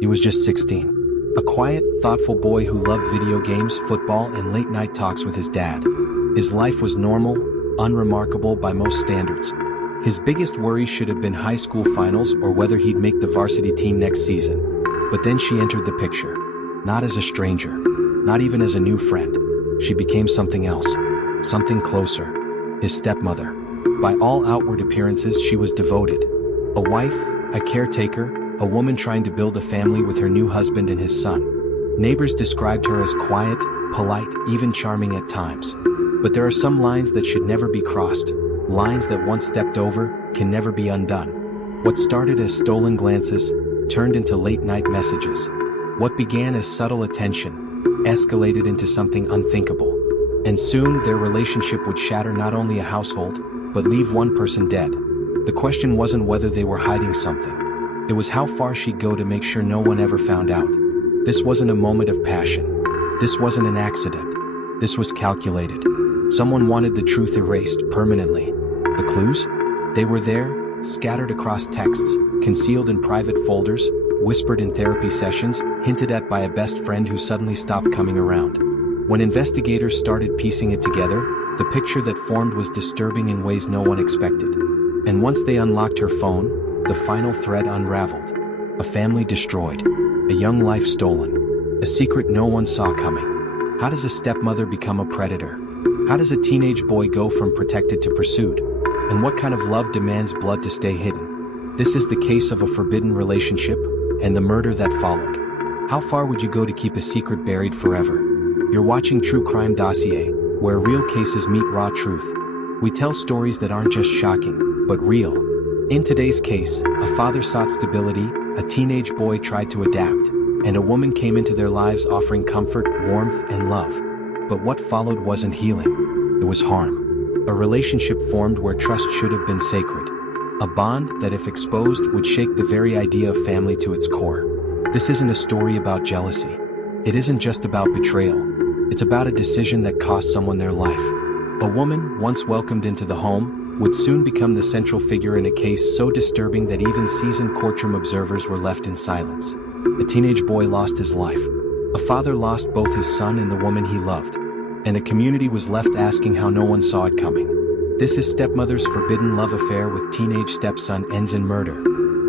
He was just 16. A quiet, thoughtful boy who loved video games, football, and late-night talks with his dad. His life was normal, unremarkable by most standards. His biggest worry should have been high school finals or whether he'd make the varsity team next season. But then she entered the picture. Not as a stranger. Not even as a new friend. She became something else. Something closer. His stepmother. By all outward appearances, she was devoted. A wife, a caretaker, a woman trying to build a family with her new husband and his son. Neighbors described her as quiet, polite, even charming at times. But there are some lines that should never be crossed. Lines that once stepped over can never be undone. What started as stolen glances turned into late-night messages. What began as subtle attention escalated into something unthinkable. And soon their relationship would shatter not only a household, but leave one person dead. The question wasn't whether they were hiding something. It was how far she'd go to make sure no one ever found out. This wasn't a moment of passion. This wasn't an accident. This was calculated. Someone wanted the truth erased permanently. The clues? They were there, scattered across texts, concealed in private folders, whispered in therapy sessions, hinted at by a best friend who suddenly stopped coming around. When investigators started piecing it together, the picture that formed was disturbing in ways no one expected. And once they unlocked her phone, the final thread unraveled. A family destroyed. A young life stolen. A secret no one saw coming. How does a stepmother become a predator? How does a teenage boy go from protected to pursued? And what kind of love demands blood to stay hidden? This is the case of a forbidden relationship, and the murder that followed. How far would you go to keep a secret buried forever? You're watching True Crime Dossier, where real cases meet raw truth. We tell stories that aren't just shocking, but real. In today's case, a father sought stability, a teenage boy tried to adapt, and a woman came into their lives offering comfort, warmth, and love. But what followed wasn't healing. It was harm. A relationship formed where trust should have been sacred. A bond that, if exposed, would shake the very idea of family to its core. This isn't a story about jealousy. It isn't just about betrayal. It's about a decision that cost someone their life. A woman, once welcomed into the home, would soon become the central figure in a case so disturbing that even seasoned courtroom observers were left in silence. A teenage boy lost his life. A father lost both his son and the woman he loved. And a community was left asking how no one saw it coming. This is Stepmother's forbidden love affair with teenage stepson ends in murder.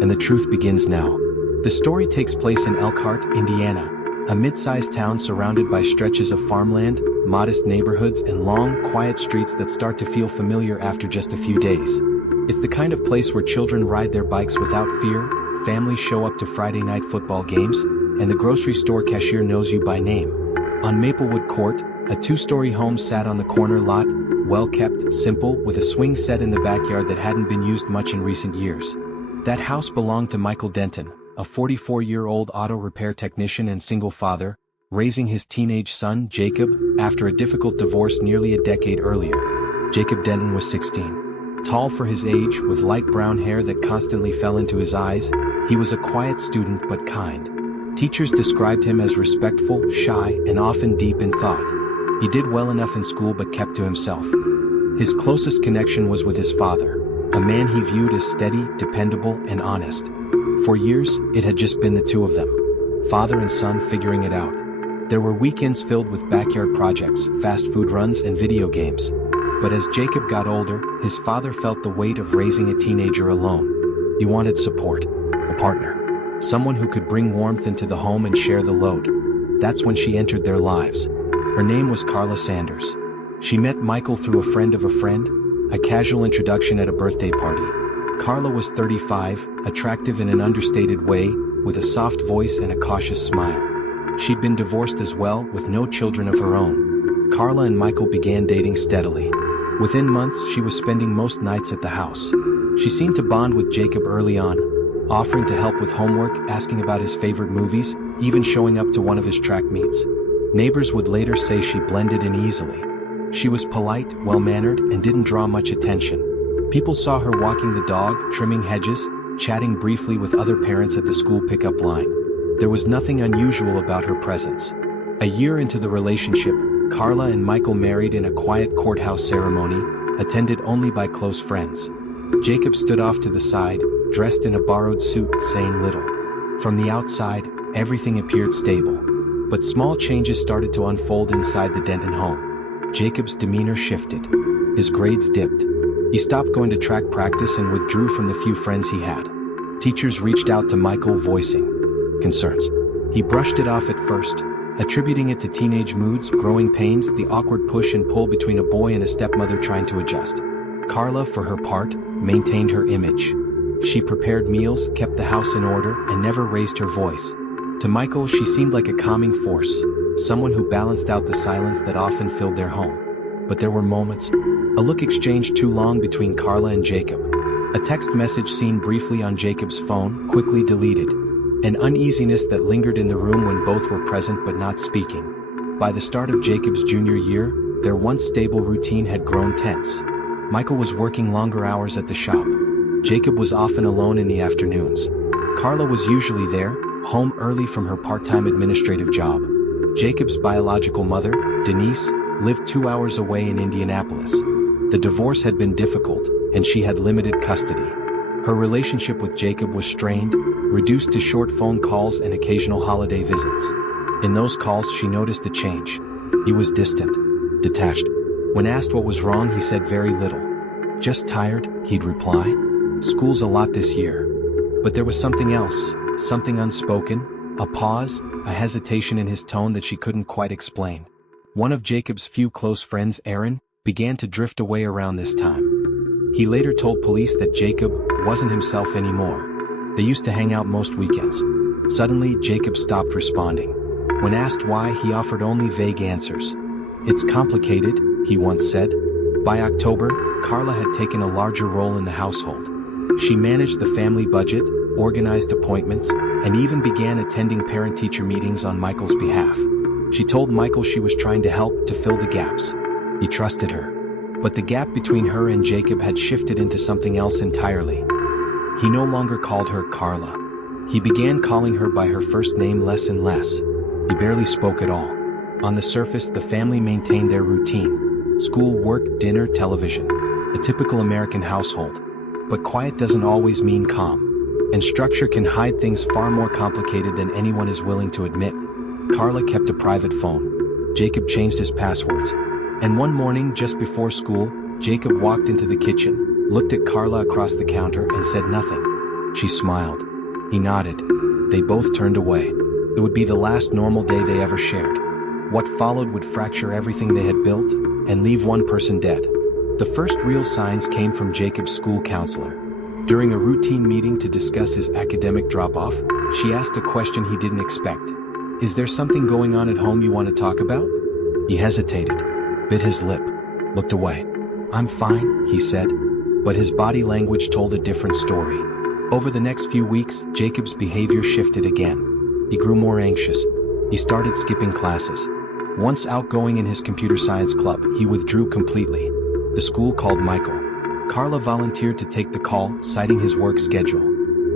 And the truth begins now. The story takes place in Elkhart, Indiana, a mid-sized town surrounded by stretches of farmland, modest neighborhoods, and long, quiet streets that start to feel familiar after just a few days. It's the kind of place where children ride their bikes without fear, families show up to Friday night football games, and the grocery store cashier knows you by name. On Maplewood Court, a two-story home sat on the corner lot, well-kept, simple, with a swing set in the backyard that hadn't been used much in recent years. That house belonged to Michael Denton, a 44-year-old auto repair technician and single father, raising his teenage son, Jacob, after a difficult divorce nearly a decade earlier. Jacob Denton was 16. Tall for his age, with light brown hair that constantly fell into his eyes, he was a quiet student but kind. Teachers described him as respectful, shy, and often deep in thought. He did well enough in school but kept to himself. His closest connection was with his father, a man he viewed as steady, dependable, and honest. For years, it had just been the two of them, father and son figuring it out. There were weekends filled with backyard projects, fast food runs, and video games. But as Jacob got older, his father felt the weight of raising a teenager alone. He wanted support, a partner, someone who could bring warmth into the home and share the load. That's when she entered their lives. Her name was Carla Sanders. She met Michael through a friend of a friend, a casual introduction at a birthday party. Carla was 35, attractive in an understated way, with a soft voice and a cautious smile. She'd been divorced as well, with no children of her own. Carla and Michael began dating steadily. Within months, she was spending most nights at the house. She seemed to bond with Jacob early on, offering to help with homework, asking about his favorite movies, even showing up to one of his track meets. Neighbors would later say she blended in easily. She was polite, well-mannered, and didn't draw much attention. People saw her walking the dog, trimming hedges, chatting briefly with other parents at the school pickup line. There was nothing unusual about her presence. A year into the relationship, Carla and Michael married in a quiet courthouse ceremony, attended only by close friends. Jacob stood off to the side, dressed in a borrowed suit, saying little. From the outside, everything appeared stable. But small changes started to unfold inside the Denton home. Jacob's demeanor shifted. His grades dipped. He stopped going to track practice and withdrew from the few friends he had. Teachers reached out to Michael voicing concerns. He brushed it off at first, attributing it to teenage moods, growing pains, the awkward push and pull between a boy and a stepmother trying to adjust. Carla, for her part, maintained her image. She prepared meals, kept the house in order, and never raised her voice. To Michael, she seemed like a calming force, someone who balanced out the silence that often filled their home. But there were moments. A look exchanged too long between Carla and Jacob. A text message seen briefly on Jacob's phone, quickly deleted. An uneasiness that lingered in the room when both were present but not speaking. By the start of Jacob's junior year, their once stable routine had grown tense. Michael was working longer hours at the shop. Jacob was often alone in the afternoons. Carla was usually there, home early from her part-time administrative job. Jacob's biological mother, Denise, lived 2 hours away in Indianapolis. The divorce had been difficult, and she had limited custody. Her relationship with Jacob was strained, reduced to short phone calls and occasional holiday visits. In those calls, she noticed a change. He was distant, detached. When asked what was wrong, he said very little. "Just tired," he'd reply. "School's a lot this year." But there was something else, something unspoken, a pause, a hesitation in his tone that she couldn't quite explain. One of Jacob's few close friends, Aaron, began to drift away around this time. He later told police that Jacob wasn't himself anymore. They used to hang out most weekends. Suddenly, Jacob stopped responding. When asked why, he offered only vague answers. "It's complicated," he once said. By October, Carla had taken a larger role in the household. She managed the family budget, organized appointments, and even began attending parent-teacher meetings on Michael's behalf. She told Michael she was trying to help to fill the gaps. He trusted her. But the gap between her and Jacob had shifted into something else entirely. He no longer called her Carla. He began calling her by her first name less and less. He barely spoke at all. On the surface, the family maintained their routine. School, work, dinner, television. A typical American household. But quiet doesn't always mean calm. And structure can hide things far more complicated than anyone is willing to admit. Carla kept a private phone. Jacob changed his passwords. And one morning, just before school, Jacob walked into the kitchen, looked at Carla across the counter and said nothing. She smiled. He nodded. They both turned away. It would be the last normal day they ever shared. What followed would fracture everything they had built and leave one person dead. The first real signs came from Jacob's school counselor. During a routine meeting to discuss his academic drop-off, she asked a question he didn't expect. "Is there something going on at home you want to talk about?" He hesitated, bit his lip, looked away. "I'm fine," he said, but his body language told a different story. Over the next few weeks, Jacob's behavior shifted again. He grew more anxious. He started skipping classes. Once outgoing in his computer science club, he withdrew completely. The school called Michael. Carla volunteered to take the call, citing his work schedule.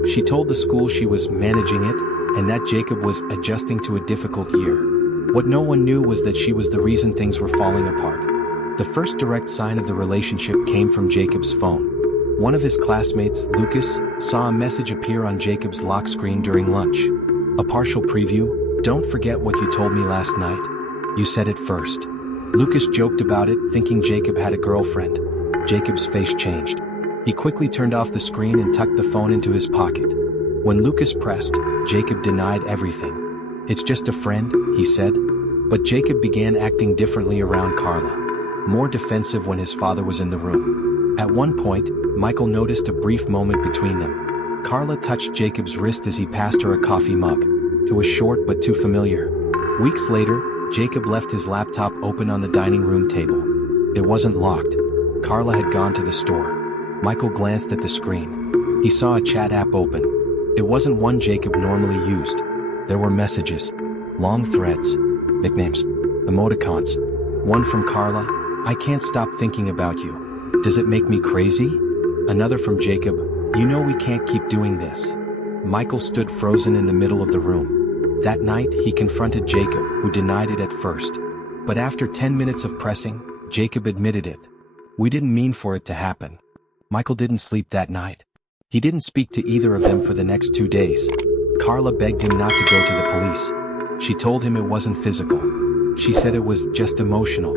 She told the school she was managing it, and that Jacob was adjusting to a difficult year. What no one knew was that she was the reason things were falling apart. The first direct sign of the relationship came from Jacob's phone. One of his classmates, Lucas, saw a message appear on Jacob's lock screen during lunch. A partial preview. "Don't forget what you told me last night. You said it first." Lucas joked about it, thinking Jacob had a girlfriend. Jacob's face changed. He quickly turned off the screen and tucked the phone into his pocket. When Lucas pressed, Jacob denied everything. "It's just a friend," he said. But Jacob began acting differently around Carla. More defensive when his father was in the room. At one point, Michael noticed a brief moment between them. Carla touched Jacob's wrist as he passed her a coffee mug. It was short but too familiar. Weeks later, Jacob left his laptop open on the dining room table. It wasn't locked. Carla had gone to the store. Michael glanced at the screen. He saw a chat app open. It wasn't one Jacob normally used. There were messages. Long threads. Nicknames. Emoticons. One from Carla. "I can't stop thinking about you. Does it make me crazy?" Another from Jacob. "You know we can't keep doing this." Michael stood frozen in the middle of the room. That night, he confronted Jacob, who denied it at first. But after 10 minutes of pressing, Jacob admitted it. "We didn't mean for it to happen." Michael didn't sleep that night. He didn't speak to either of them for the next 2 days. Carla begged him not to go to the police. She told him it wasn't physical. She said it was just emotional.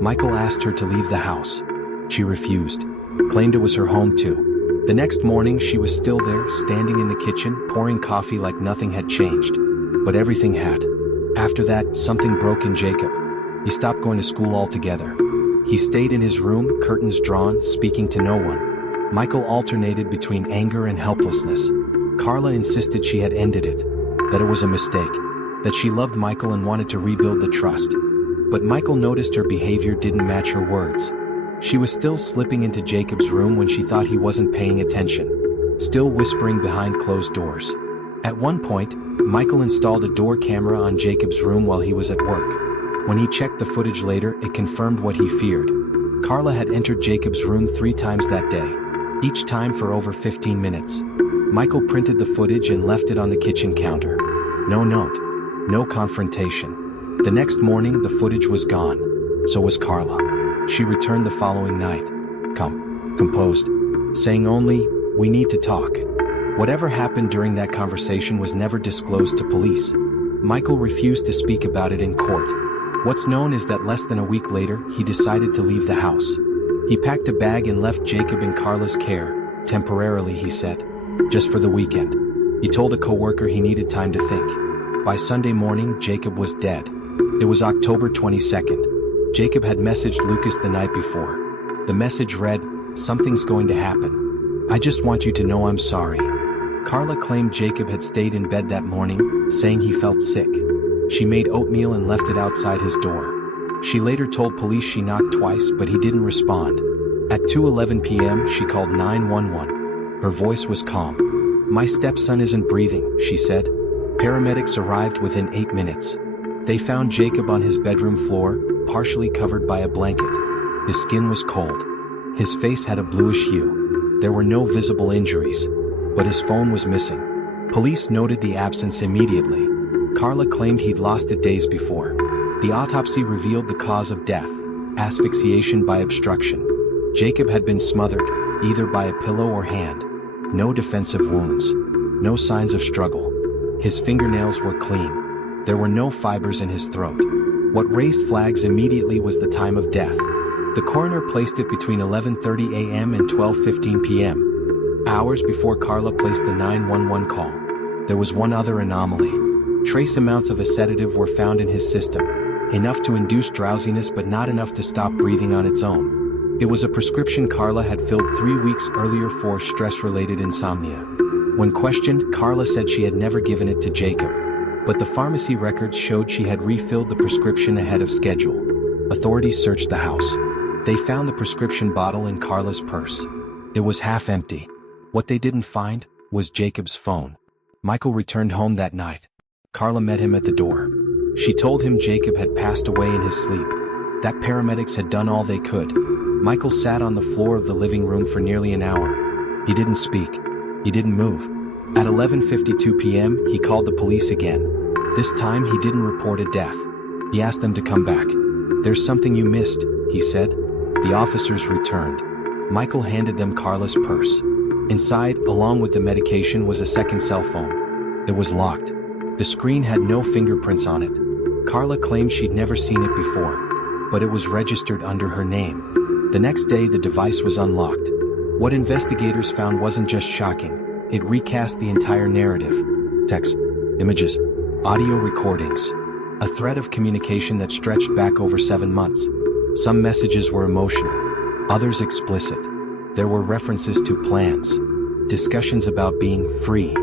Michael asked her to leave the house. She refused, claimed it was her home too. The next morning she was still there, standing in the kitchen, pouring coffee like nothing had changed. But everything had. After that, something broke in Jacob. He stopped going to school altogether. He stayed in his room, curtains drawn, speaking to no one. Michael alternated between anger and helplessness. Carla insisted she had ended it, that it was a mistake, that she loved Michael and wanted to rebuild the trust. But Michael noticed her behavior didn't match her words. She was still slipping into Jacob's room when she thought he wasn't paying attention, still whispering behind closed doors. At one point, Michael installed a door camera on Jacob's room while he was at work. When he checked the footage later, it confirmed what he feared. Carla had entered Jacob's room 3 times that day, each time for over 15 minutes. Michael printed the footage and left it on the kitchen counter. No note, no confrontation. The next morning, the footage was gone. So was Carla. She returned the following night, composed, saying only, "We need to talk." Whatever happened during that conversation was never disclosed to police. Michael refused to speak about it in court. What's known is that less than a week later, he decided to leave the house. He packed a bag and left Jacob in Carla's care, temporarily, he said, just for the weekend. He told a coworker he needed time to think. By Sunday morning, Jacob was dead. It was October 22nd. Jacob had messaged Lucas the night before. The message read, "Something's going to happen. I just want you to know I'm sorry." Carla claimed Jacob had stayed in bed that morning, saying he felt sick. She made oatmeal and left it outside his door. She later told police she knocked twice, but he didn't respond. At 2:11 p.m., she called 911. Her voice was calm. "My stepson isn't breathing," she said. Paramedics arrived within 8 minutes. They found Jacob on his bedroom floor, partially covered by a blanket. His skin was cold. His face had a bluish hue. There were no visible injuries, but his phone was missing. Police noted the absence immediately. Carla claimed he'd lost it days before. The autopsy revealed the cause of death, asphyxiation by obstruction. Jacob had been smothered, either by a pillow or hand. No defensive wounds. No signs of struggle. His fingernails were clean. There were no fibers in his throat. What raised flags immediately was the time of death. The coroner placed it between 11:30 a.m. and 12:15 p.m., hours before Carla placed the 911 call. There was one other anomaly. Trace amounts of a sedative were found in his system, enough to induce drowsiness but not enough to stop breathing on its own. It was a prescription Carla had filled 3 weeks earlier for stress-related insomnia. When questioned, Carla said she had never given it to Jacob, but the pharmacy records showed she had refilled the prescription ahead of schedule. Authorities searched the house. They found the prescription bottle in Carla's purse. It was half empty. What they didn't find was Jacob's phone. Michael returned home that night. Carla met him at the door. She told him Jacob had passed away in his sleep, that paramedics had done all they could. Michael sat on the floor of the living room for nearly an hour. He didn't speak. He didn't move. At 11:52 p.m., he called the police again. This time, he didn't report a death. He asked them to come back. "There's something you missed," he said. The officers returned. Michael handed them Carla's purse. Inside, along with the medication, was a second cell phone. It was locked. The screen had no fingerprints on it. Carla claimed she'd never seen it before, but it was registered under her name. The next day, the device was unlocked. What investigators found wasn't just shocking. It recast the entire narrative. Text, images, audio recordings. A thread of communication that stretched back over 7 months. Some messages were emotional, others explicit. There were references to plans, discussions about being free.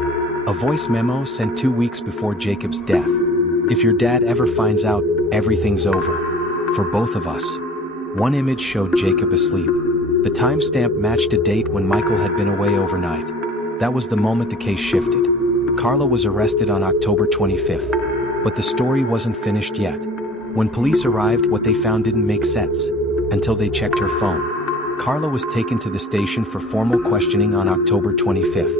A voice memo sent 2 weeks before Jacob's death. "If your dad ever finds out, everything's over. For both of us." One image showed Jacob asleep. The timestamp matched a date when Michael had been away overnight. That was the moment the case shifted. Carla was arrested on October 25th. But the story wasn't finished yet. When police arrived, what they found didn't make sense, until they checked her phone. Carla was taken to the station for formal questioning on October 25th.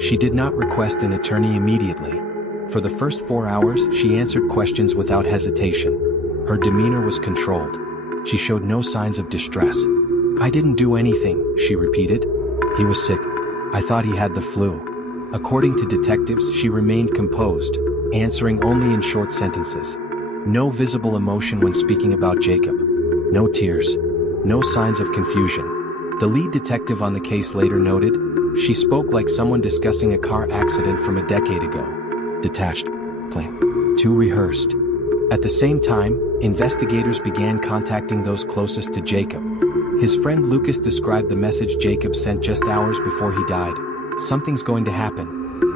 She did not request an attorney immediately. For the first 4 hours, she answered questions without hesitation. Her demeanor was controlled. She showed no signs of distress. "I didn't do anything," she repeated. "He was sick. I thought he had the flu. According to detectives, she remained composed, answering only in short sentences. No visible emotion when speaking about Jacob. No tears. No signs of confusion. The lead detective on the case later noted, "She spoke like someone discussing a car accident from a decade ago. Detached. Plain. Too rehearsed." At the same time, investigators began contacting those closest to Jacob. His friend Lucas described the message Jacob sent just hours before he died. "Something's going to happen.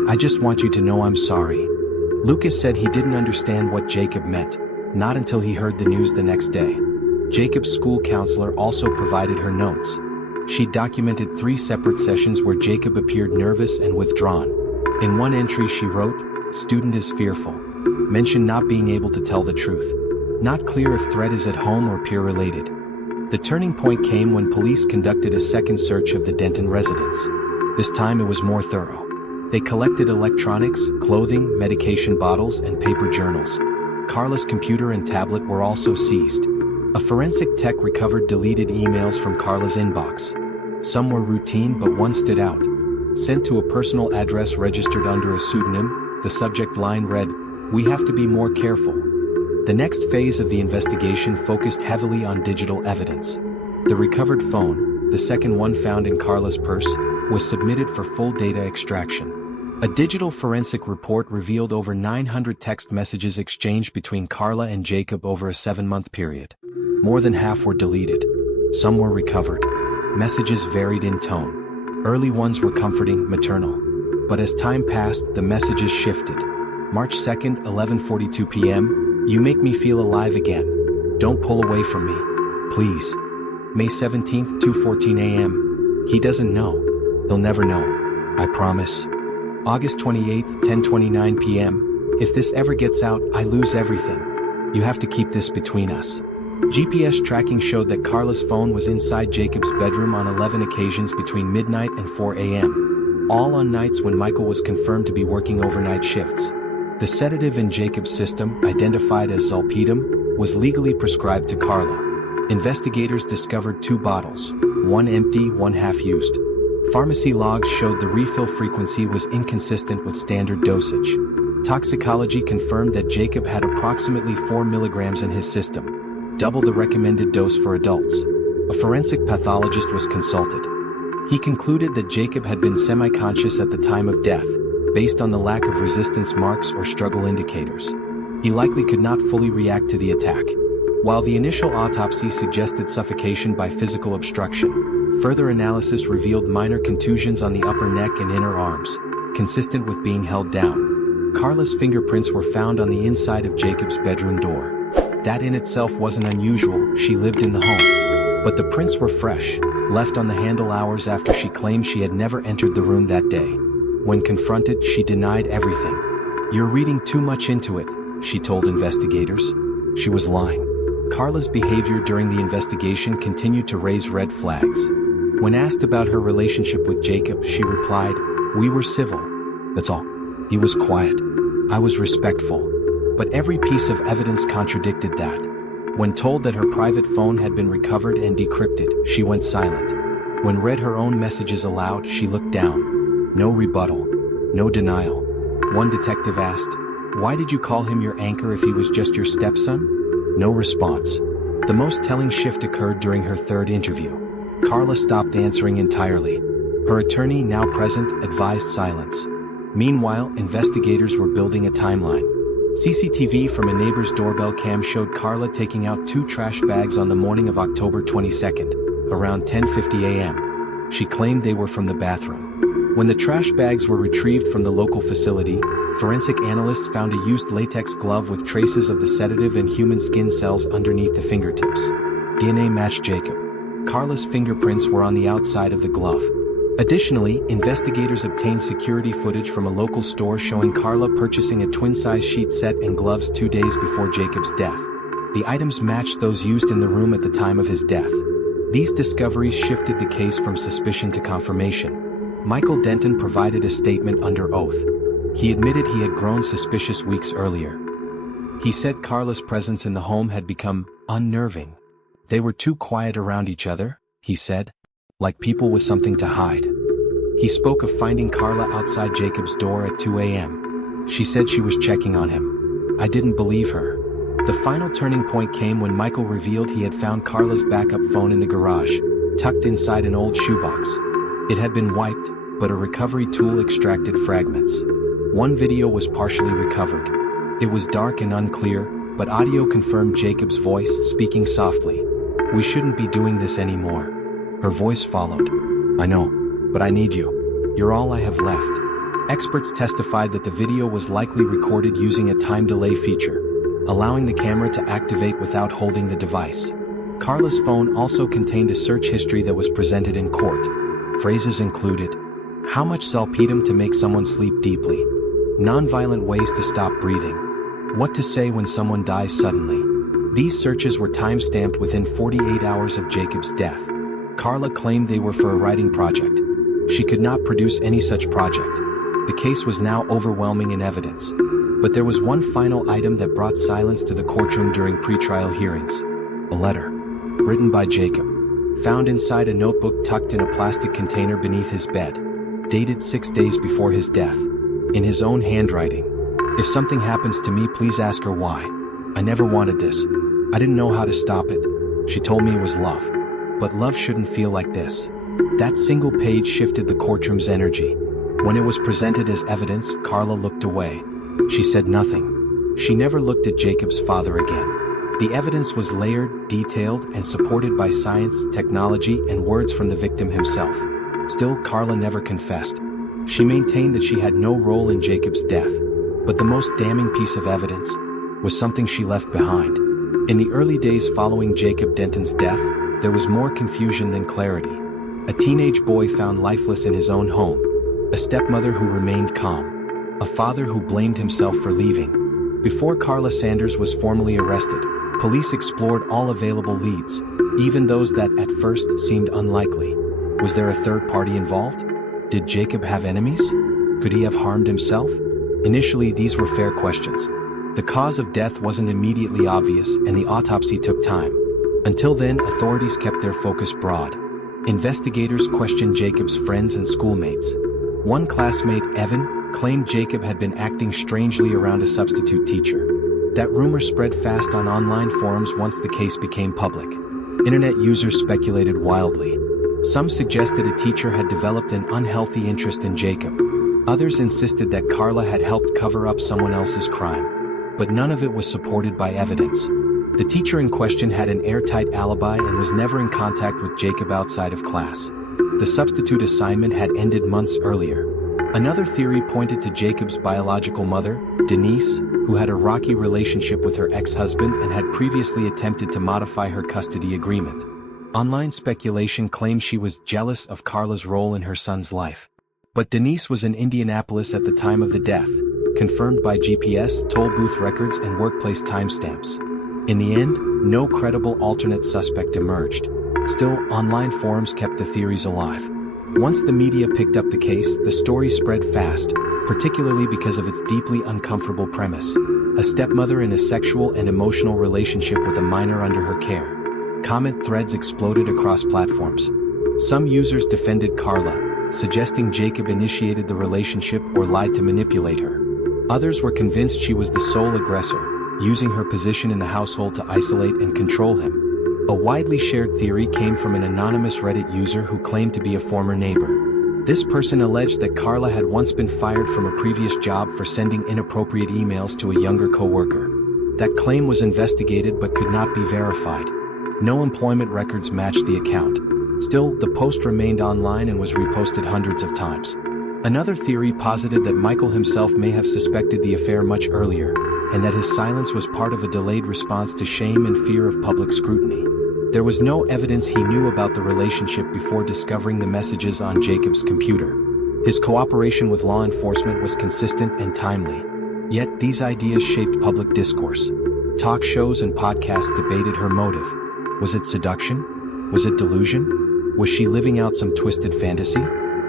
I just want you to know I'm sorry." Lucas said he didn't understand what Jacob meant, not until he heard the news the next day. Jacob's school counselor also provided her notes. She documented 3 separate sessions where Jacob appeared nervous and withdrawn. In one entry she wrote, "Student is fearful. Mention not being able to tell the truth. Not clear if threat is at home or peer-related." The turning point came when police conducted a second search of the Denton residence. This time it was more thorough. They collected electronics, clothing, medication bottles, and paper journals. Carla's computer and tablet were also seized. A forensic tech recovered deleted emails from Carla's inbox. Some were routine, but one stood out. Sent to a personal address registered under a pseudonym, the subject line read, "We have to be more careful." The next phase of the investigation focused heavily on digital evidence. The recovered phone, the second one found in Carla's purse, was submitted for full data extraction. A digital forensic report revealed over 900 text messages exchanged between Carla and Jacob over a 7-month period. More than half were deleted. Some were recovered. Messages varied in tone. Early ones were comforting, maternal. But as time passed, the messages shifted. March 2nd, 11:42 p.m. "You make me feel alive again. Don't pull away from me. Please." May 17th, 2:14 a.m. "He doesn't know. He'll never know. I promise." August 28th, 10:29 p.m. "If this ever gets out, I lose everything. You have to keep this between us." GPS tracking showed that Carla's phone was inside Jacob's bedroom on 11 occasions between midnight and 4 a.m. All on nights when Michael was confirmed to be working overnight shifts. The sedative in Jacob's system, identified as zolpidem, was legally prescribed to Carla. Investigators discovered 2 bottles, one empty, one half-used. Pharmacy logs showed the refill frequency was inconsistent with standard dosage. Toxicology confirmed that Jacob had approximately 4 milligrams in his system, double the recommended dose for adults. A forensic pathologist was consulted. He concluded that Jacob had been semi-conscious at the time of death, based on the lack of resistance marks or struggle indicators. He likely could not fully react to the attack. While the initial autopsy suggested suffocation by physical obstruction, further analysis revealed minor contusions on the upper neck and inner arms, consistent with being held down. Carla's fingerprints were found on the inside of Jacob's bedroom door. That in itself wasn't unusual, she lived in the home. But the prints were fresh, left on the handle hours after she claimed she had never entered the room that day. When confronted, she denied everything. "You're reading too much into it," she told investigators. She was lying. Carla's behavior during the investigation continued to raise red flags. When asked about her relationship with Jacob, she replied, "We were civil. That's all. He was quiet. I was respectful." But every piece of evidence contradicted that. When told that her private phone had been recovered and decrypted, she went silent. When read her own messages aloud, she looked down. No rebuttal. No denial. One detective asked, "Why did you call him your anchor if he was just your stepson?" No response. The most telling shift occurred during her third interview. Carla stopped answering entirely. Her attorney, now present, advised silence. Meanwhile, investigators were building a timeline. CCTV from a neighbor's doorbell cam showed Carla taking out 2 trash bags on the morning of October 22nd, around 10:50 a.m. She claimed they were from the bathroom. When the trash bags were retrieved from the local facility, forensic analysts found a used latex glove with traces of the sedative and human skin cells underneath the fingertips. DNA matched Jacob. Carla's fingerprints were on the outside of the glove. Additionally, investigators obtained security footage from a local store showing Carla purchasing a twin-size sheet set and gloves 2 days before Jacob's death. The items matched those used in the room at the time of his death. These discoveries shifted the case from suspicion to confirmation. Michael Denton provided a statement under oath. He admitted he had grown suspicious weeks earlier. He said Carla's presence in the home had become unnerving. They were too quiet around each other, he said, like people with something to hide. He spoke of finding Carla outside Jacob's door at 2 a.m. She said she was checking on him. I didn't believe her. The final turning point came when Michael revealed he had found Carla's backup phone in the garage, tucked inside an old shoebox. It had been wiped, but a recovery tool extracted fragments. One video was partially recovered. It was dark and unclear, but audio confirmed Jacob's voice speaking softly. "We shouldn't be doing this anymore." Her voice followed. "I know, but I need you. You're all I have left." Experts testified that the video was likely recorded using a time delay feature, allowing the camera to activate without holding the device. Carla's phone also contained a search history that was presented in court. Phrases included, "How much salpetum to make someone sleep deeply?" "Nonviolent ways to stop breathing." "What to say when someone dies suddenly?" These searches were time-stamped within 48 hours of Jacob's death. Carla claimed they were for a writing project. She could not produce any such project. The case was now overwhelming in evidence. But there was one final item that brought silence to the courtroom during pretrial hearings. A letter, written by Jacob, found inside a notebook tucked in a plastic container beneath his bed, dated 6 days before his death. In his own handwriting. "If something happens to me, please ask her why. I never wanted this. I didn't know how to stop it. She told me it was love. But love shouldn't feel like this." That single page shifted the courtroom's energy. When it was presented as evidence, Carla looked away. She said nothing. She never looked at Jacob's father again. The evidence was layered, detailed, and supported by science, technology, and words from the victim himself. Still, Carla never confessed. She maintained that she had no role in Jacob's death. But the most damning piece of evidence was something she left behind. In the early days following Jacob Denton's death, there was more confusion than clarity. A teenage boy found lifeless in his own home. A stepmother who remained calm. A father who blamed himself for leaving. Before Carla Sanders was formally arrested, police explored all available leads, even those that at first seemed unlikely. Was there a third party involved? Did Jacob have enemies? Could he have harmed himself? Initially, these were fair questions. The cause of death wasn't immediately obvious, and the autopsy took time. Until then, authorities kept their focus broad. Investigators questioned Jacob's friends and schoolmates. One classmate, Evan, claimed Jacob had been acting strangely around a substitute teacher. That rumor spread fast on online forums once the case became public. Internet users speculated wildly. Some suggested a teacher had developed an unhealthy interest in Jacob. Others insisted that Carla had helped cover up someone else's crime. But none of it was supported by evidence. The teacher in question had an airtight alibi and was never in contact with Jacob outside of class. The substitute assignment had ended months earlier. Another theory pointed to Jacob's biological mother, Denise, who had a rocky relationship with her ex-husband and had previously attempted to modify her custody agreement. Online speculation claimed she was jealous of Carla's role in her son's life. But Denise was in Indianapolis at the time of the death, confirmed by GPS, toll booth records, and workplace timestamps. In the end, no credible alternate suspect emerged. Still, online forums kept the theories alive. Once the media picked up the case, the story spread fast, particularly because of its deeply uncomfortable premise. A stepmother in a sexual and emotional relationship with a minor under her care. Comment threads exploded across platforms. Some users defended Carla, suggesting Jacob initiated the relationship or lied to manipulate her. Others were convinced she was the sole aggressor, using her position in the household to isolate and control him. A widely shared theory came from an anonymous Reddit user who claimed to be a former neighbor. This person alleged that Carla had once been fired from a previous job for sending inappropriate emails to a younger co-worker. That claim was investigated but could not be verified. No employment records matched the account. Still, the post remained online and was reposted hundreds of times. Another theory posited that Michael himself may have suspected the affair much earlier, and that his silence was part of a delayed response to shame and fear of public scrutiny. There was no evidence he knew about the relationship before discovering the messages on Jacob's computer. His cooperation with law enforcement was consistent and timely. Yet, these ideas shaped public discourse. Talk shows and podcasts debated her motive. Was it seduction? Was it delusion? Was she living out some twisted fantasy?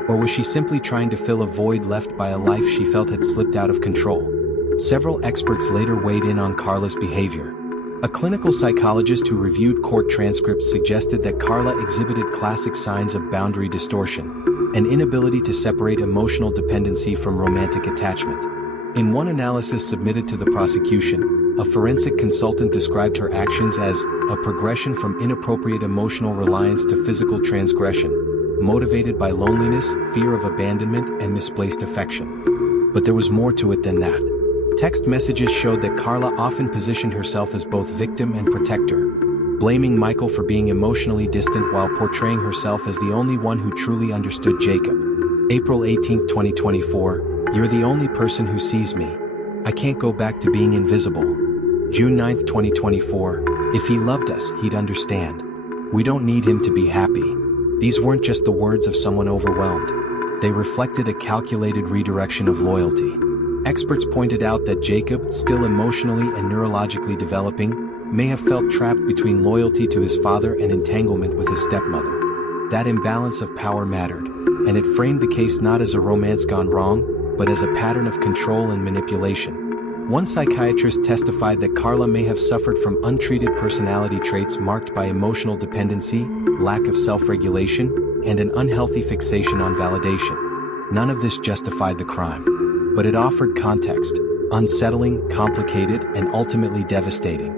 Or was she simply trying to fill a void left by a life she felt had slipped out of control? Several experts later weighed in on Carla's behavior. A clinical psychologist who reviewed court transcripts suggested that Carla exhibited classic signs of boundary distortion. an inability to separate emotional dependency from romantic attachment. In one analysis submitted to the prosecution, a forensic consultant described her actions as a progression from inappropriate emotional reliance to physical transgression, motivated by loneliness, fear of abandonment, and misplaced affection. But there was more to it than that. Text messages showed that Carla often positioned herself as both victim and protector, blaming Michael for being emotionally distant while portraying herself as the only one who truly understood Jacob. April 18, 2024, "You're the only person who sees me. I can't go back to being invisible." June 9, 2024, "If he loved us, he'd understand. We don't need him to be happy." These weren't just the words of someone overwhelmed. They reflected a calculated redirection of loyalty. Experts pointed out that Jacob, still emotionally and neurologically developing, may have felt trapped between loyalty to his father and entanglement with his stepmother. That imbalance of power mattered, and it framed the case not as a romance gone wrong, but as a pattern of control and manipulation. One psychiatrist testified that Carla may have suffered from untreated personality traits marked by emotional dependency, lack of self-regulation, and an unhealthy fixation on validation. None of this justified the crime, but it offered context, unsettling, complicated, and ultimately devastating.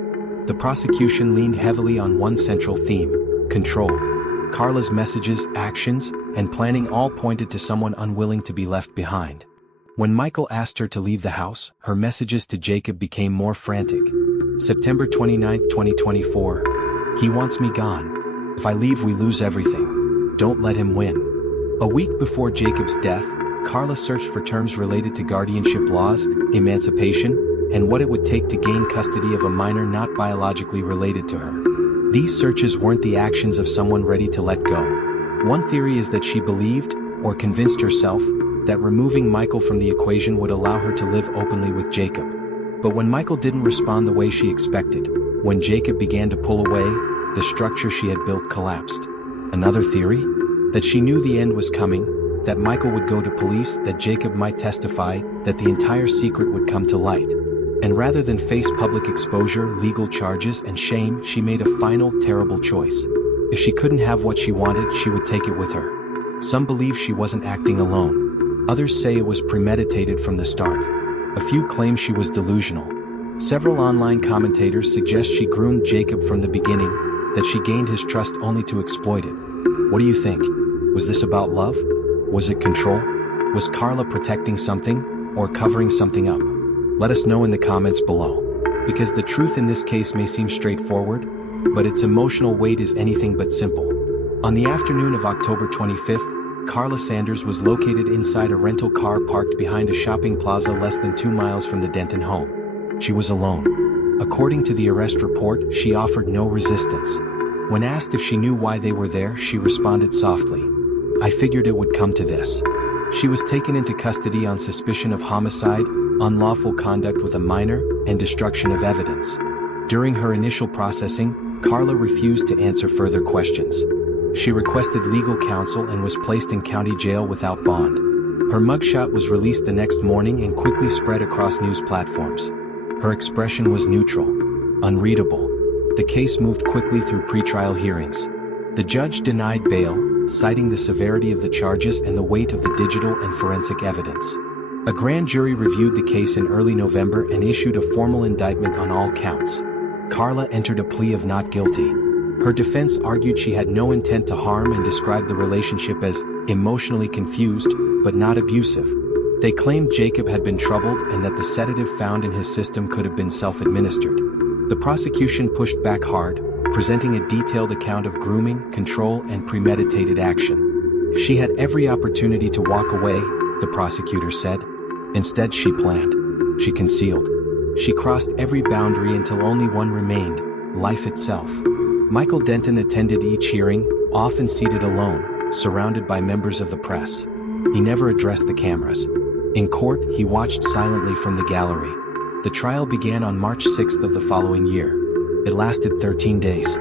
The prosecution leaned heavily on one central theme: control. Carla's messages, actions, and planning all pointed to someone unwilling to be left behind. When Michael asked her to leave the house, her messages to Jacob became more frantic. September 29, 2024, "He wants me gone. If I leave, we lose everything. Don't let him win." A week before Jacob's death, Carla searched for terms related to guardianship laws, emancipation, and what it would take to gain custody of a minor not biologically related to her. These searches weren't the actions of someone ready to let go. One theory is that she believed, or convinced herself, that removing Michael from the equation would allow her to live openly with Jacob. But when Michael didn't respond the way she expected, when Jacob began to pull away, the structure she had built collapsed. Another theory? That she knew the end was coming, that Michael would go to police, that Jacob might testify, that the entire secret would come to light. And rather than face public exposure, legal charges, and shame, she made a final, terrible choice. If she couldn't have what she wanted, she would take it with her. Some believe she wasn't acting alone. Others say it was premeditated from the start. A few claim she was delusional. Several online commentators suggest she groomed Jacob from the beginning, that she gained his trust only to exploit it. What do you think? Was this about love? Was it control? Was Carla protecting something, or covering something up? Let us know in the comments below. Because the truth in this case may seem straightforward, but its emotional weight is anything but simple. On the afternoon of October 25th, Carla Sanders was located inside a rental car parked behind a shopping plaza less than 2 miles from the Denton home. She was alone. According to the arrest report, she offered no resistance. When asked if she knew why they were there, she responded softly, "I figured it would come to this." She was taken into custody on suspicion of homicide, unlawful conduct with a minor, and destruction of evidence. During her initial processing, Carla refused to answer further questions. She requested legal counsel and was placed in county jail without bond. Her mugshot was released the next morning and quickly spread across news platforms. Her expression was neutral, unreadable. The case moved quickly through pretrial hearings. The judge denied bail, citing the severity of the charges and the weight of the digital and forensic evidence. A grand jury reviewed the case in early November and issued a formal indictment on all counts. Carla entered a plea of not guilty. Her defense argued she had no intent to harm and described the relationship as emotionally confused, but not abusive. They claimed Jacob had been troubled and that the sedative found in his system could have been self-administered. The prosecution pushed back hard, presenting a detailed account of grooming, control, and premeditated action. She had every opportunity to walk away, the prosecutor said. Instead, she planned. She concealed. She crossed every boundary until only one remained: life itself. Michael Denton attended each hearing, often seated alone, surrounded by members of the press. He never addressed the cameras. In court, he watched silently from the gallery. The trial began on March 6th of the following year. It lasted 13 days.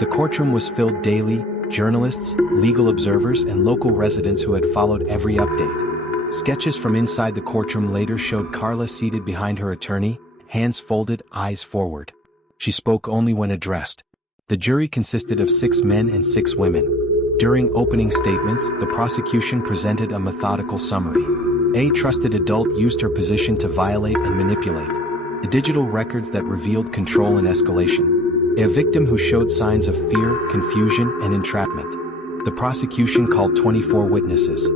The courtroom was filled daily, journalists, legal observers, and local residents who had followed every update. Sketches from inside the courtroom later showed Carla seated behind her attorney, hands folded, eyes forward. She spoke only when addressed. The jury consisted of 6 men and 6 women. During opening statements, the prosecution presented a methodical summary. A trusted adult used her position to violate and manipulate. The digital records that revealed control and escalation. A victim who showed signs of fear, confusion, and entrapment. The prosecution called 24 witnesses.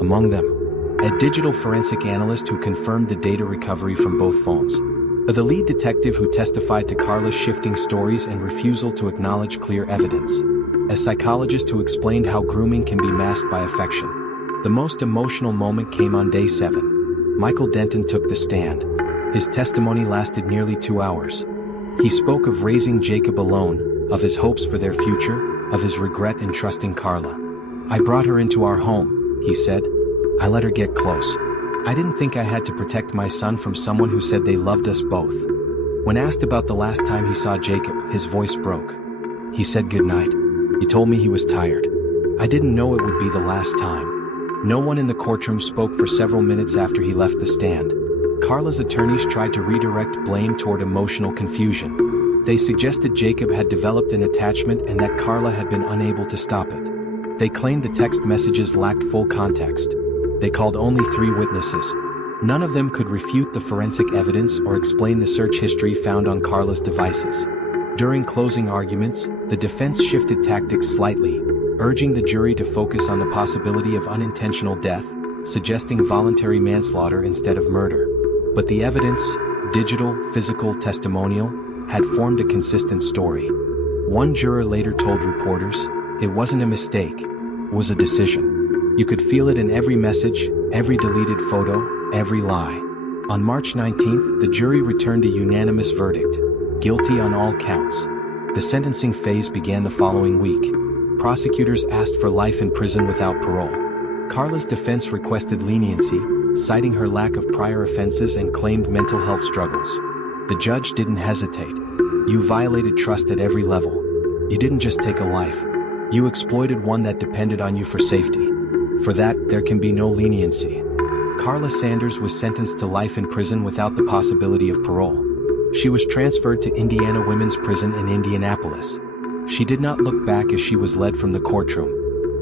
Among them, a digital forensic analyst who confirmed the data recovery from both phones. The lead detective who testified to Carla's shifting stories and refusal to acknowledge clear evidence. A psychologist who explained how grooming can be masked by affection. The most emotional moment came on day 7. Michael Denton took the stand. His testimony lasted nearly 2 hours. He spoke of raising Jacob alone, of his hopes for their future, of his regret in trusting Carla. "I brought her into our home," he said. "I let her get close. I didn't think I had to protect my son from someone who said they loved us both." When asked about the last time he saw Jacob, his voice broke. He said goodnight. He told me he was tired. I didn't know it would be the last time. No one in the courtroom spoke for several minutes after he left the stand. Carla's attorneys tried to redirect blame toward emotional confusion. They suggested Jacob had developed an attachment and that Carla had been unable to stop it. They claimed the text messages lacked full context. They called only 3 witnesses. None of them could refute the forensic evidence or explain the search history found on Carla's devices. During closing arguments, the defense shifted tactics slightly, urging the jury to focus on the possibility of unintentional death, suggesting voluntary manslaughter instead of murder. But the evidence, digital, physical, testimonial, had formed a consistent story. One juror later told reporters, "It wasn't a mistake, it was a decision. You could feel it in every message, every deleted photo, every lie." On March 19th, the jury returned a unanimous verdict, guilty on all counts. The sentencing phase began the following week. Prosecutors asked for life in prison without parole. Carla's defense requested leniency, citing her lack of prior offenses and claimed mental health struggles. The judge didn't hesitate. "You violated trust at every level. You didn't just take a life. You exploited one that depended on you for safety. For that, there can be no leniency." Carla Sanders was sentenced to life in prison without the possibility of parole. She was transferred to Indiana Women's Prison in Indianapolis. She did not look back as she was led from the courtroom.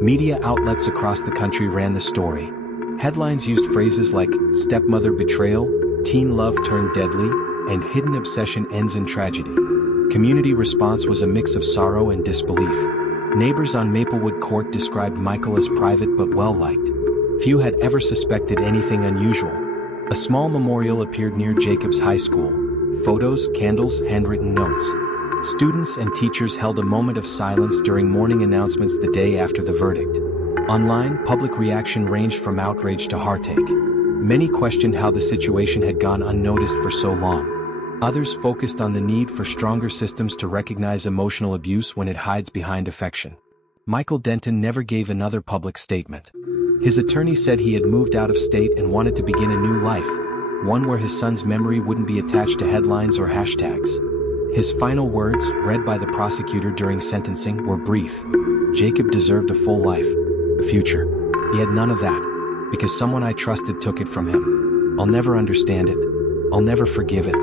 Media outlets across the country ran the story. Headlines used phrases like "stepmother betrayal," "teen love turned deadly," and "hidden obsession ends in tragedy." Community response was a mix of sorrow and disbelief. Neighbors on Maplewood Court described Michael as private but well-liked. Few had ever suspected anything unusual. A small memorial appeared near Jacob's high school. Photos, candles, handwritten notes. Students and teachers held a moment of silence during morning announcements the day after the verdict. Online, public reaction ranged from outrage to heartache. Many questioned how the situation had gone unnoticed for so long. Others focused on the need for stronger systems to recognize emotional abuse when it hides behind affection. Michael Denton never gave another public statement. His attorney said he had moved out of state and wanted to begin a new life, one where his son's memory wouldn't be attached to headlines or hashtags. His final words, read by the prosecutor during sentencing, were brief. Jacob deserved a full life, a future. He had none of that, because someone I trusted took it from him. I'll never understand it. I'll never forgive it.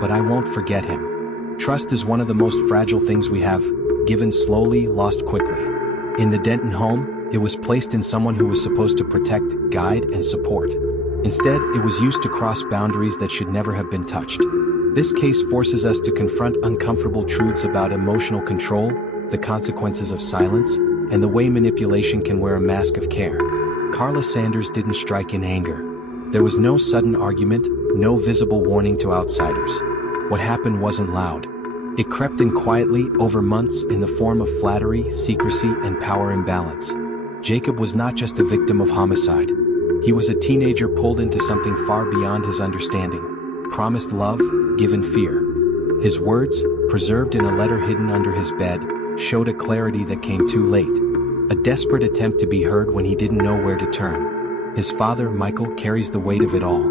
But I won't forget him. Trust is one of the most fragile things we have, given slowly, lost quickly. In the Denton home, it was placed in someone who was supposed to protect, guide, and support. Instead, it was used to cross boundaries that should never have been touched. This case forces us to confront uncomfortable truths about emotional control, the consequences of silence, and the way manipulation can wear a mask of care. Carla Sanders didn't strike in anger. There was no sudden argument, no visible warning to outsiders. What happened wasn't loud. It crept in quietly over months in the form of flattery, secrecy, and power imbalance. Jacob was not just a victim of homicide. He was a teenager pulled into something far beyond his understanding. Promised love, given fear. His words, preserved in a letter hidden under his bed, showed a clarity that came too late. A desperate attempt to be heard when he didn't know where to turn. His father, Michael, carries the weight of it all.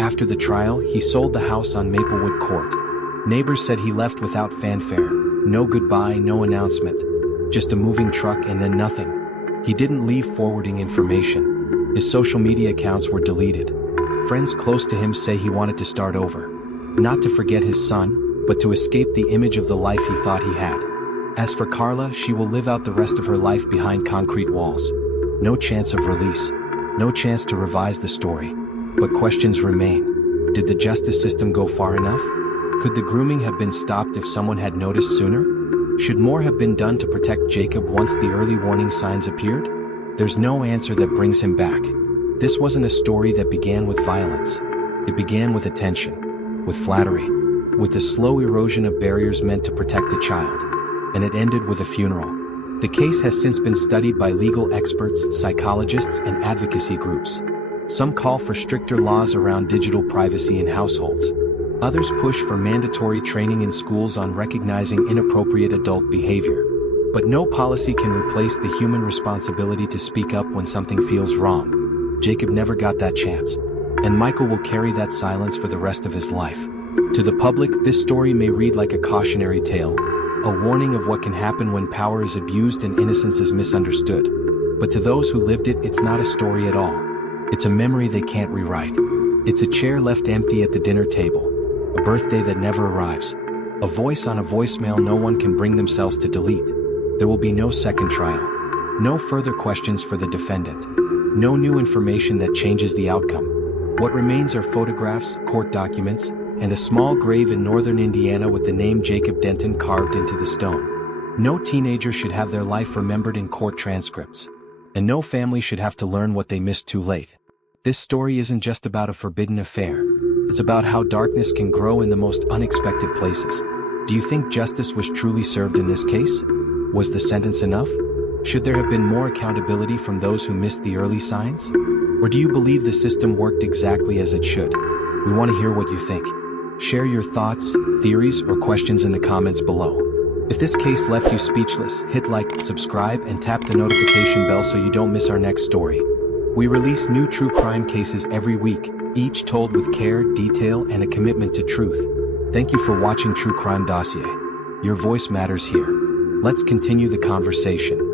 After the trial, he sold the house on Maplewood Court. Neighbors said he left without fanfare. No goodbye, no announcement. Just a moving truck and then nothing. He didn't leave forwarding information. His social media accounts were deleted. Friends close to him say he wanted to start over. Not to forget his son, but to escape the image of the life he thought he had. As for Carla, she will live out the rest of her life behind concrete walls. No chance of release. No chance to revise the story. But questions remain. Did the justice system go far enough? Could the grooming have been stopped if someone had noticed sooner? Should more have been done to protect Jacob once the early warning signs appeared? There's no answer that brings him back. This wasn't a story that began with violence. It began with attention, with flattery, with the slow erosion of barriers meant to protect a child. And it ended with a funeral. The case has since been studied by legal experts, psychologists, and advocacy groups. Some call for stricter laws around digital privacy in households. Others push for mandatory training in schools on recognizing inappropriate adult behavior. But no policy can replace the human responsibility to speak up when something feels wrong. Jacob never got that chance. And Michael will carry that silence for the rest of his life. To the public, this story may read like a cautionary tale, a warning of what can happen when power is abused and innocence is misunderstood. But to those who lived it, it's not a story at all. It's a memory they can't rewrite. It's a chair left empty at the dinner table. A birthday that never arrives. A voice on a voicemail no one can bring themselves to delete. There will be no second trial. No further questions for the defendant. No new information that changes the outcome. What remains are photographs, court documents, and a small grave in northern Indiana with the name Jacob Denton carved into the stone. No teenager should have their life remembered in court transcripts. And no family should have to learn what they missed too late. This story isn't just about a forbidden affair. It's about how darkness can grow in the most unexpected places. Do you think justice was truly served in this case? Was the sentence enough? Should there have been more accountability from those who missed the early signs? Or do you believe the system worked exactly as it should? We want to hear what you think. Share your thoughts, theories, or questions in the comments below. If this case left you speechless, hit like, subscribe, and tap the notification bell so you don't miss our next story. We release new true crime cases every week, each told with care, detail, and a commitment to truth. Thank you for watching True Crime Dossier. Your voice matters here. Let's continue the conversation.